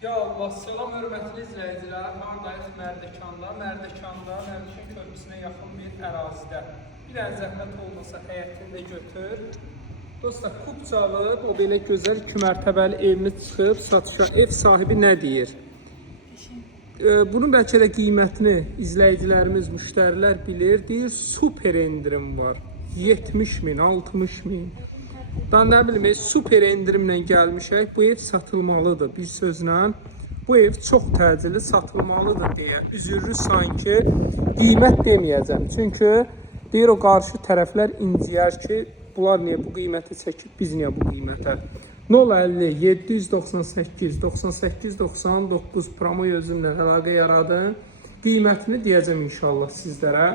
Ya Allah, selam hörmətli izləyicilər. Haradayıq? Mərdəkanda. Mərdəkan körpüsünə yaxın bir ərazidə. Bir dənə zəhmət olmasa həyətində götür. Dostlar, Kupçalıb, o belə gözəl 2 mərtəbəli evimiz çıxıb satışa. Ev sahibi nə deyir? Bunun bəlkə də qiymətini izləyicilərimiz, müştərilər bilir. Deyir, super endirim var. 70 min, 60 min. Ben ne bileyim, super endirimle gelmişək. Bu ev satılmalıdır. Bir sözlə, bu ev çox təcili satılmalıdır deyə üzürlü sanki qiymət deməyəcəm. Çünki deyir o qarşı tərəflər inciyər ki, bunlar niyə bu qiyməti çəkib, biz niyə bu qiymətə? 050 798 98 99 promo özümlə əlaqə yaradın. Qiymətini deyəcəm inşallah sizlərə.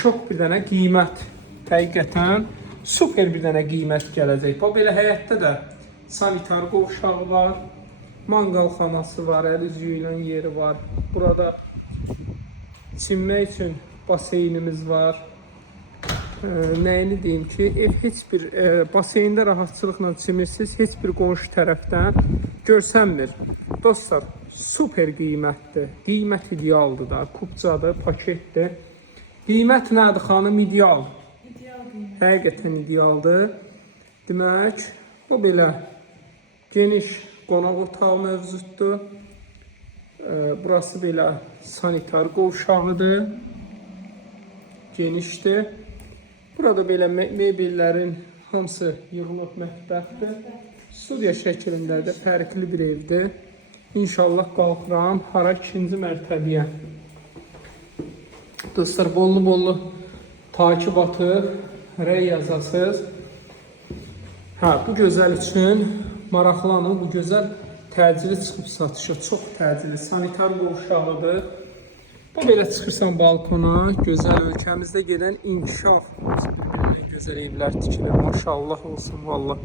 Şok bir dənə qiymət. Həqiqətən super bir dənə qiymət gələcək. Bu belə həyətdə də sanitar qovşağı var, manqal xanası var, əl üzü ilə yeri var. Burada çimmək üçün baseynimiz var. Nəyini deyim ki, ev heç bir baseyndə rahatçılıqla çimirsiniz, heç bir qonşu tərəfdən görsənmir. Dostlar, super qiymətdir. Qiymət idealdır da, Kupçadır, paketdir. Qiymət nədir xanım? İdeal. Həqiqətən idealdır. Demək, bu belə geniş qonaq otağı mövcuddur. Burası belə sanitar qovşağıdır. Genişdir. Burada belə mebellərin hamısı yığılıb mətbəxdir. Studiya şəklindədir, fərqli bir evdir. İnşallah qalxıram hara 2-ci mərtəbəyə. Dostlar, bollu takip atıb rəy yazasınız. Bu gözəl üçün maraqlanın. Bu gözəl təcili çıxıb satışa. Çox təcili. Sanitar qovşağıdır. Bu belə çıxırsan balkona. Gözəl ölkəmizdə gedən inkişaf. Bir-birindən gözəl evlər tikilir. Maşallah olsun valla.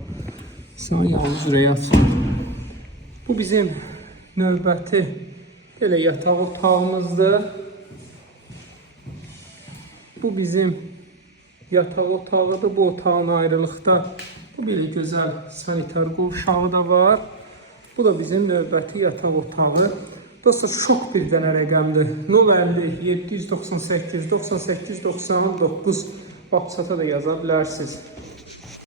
Sana yalnız ürəyi açın. Bu bizim növbəti belə yataq otağımızdır. Bu bizim yataq otağıdır. Bu otağın ayrılıqda bu belə gözəl sanitar qovşağı da var. Bu da bizim növbəti yataq otağı. Dostlar, şok bir dənə rəqəmdir. 050 798 98 99 WhatsApp-a da yaza bilərsiniz.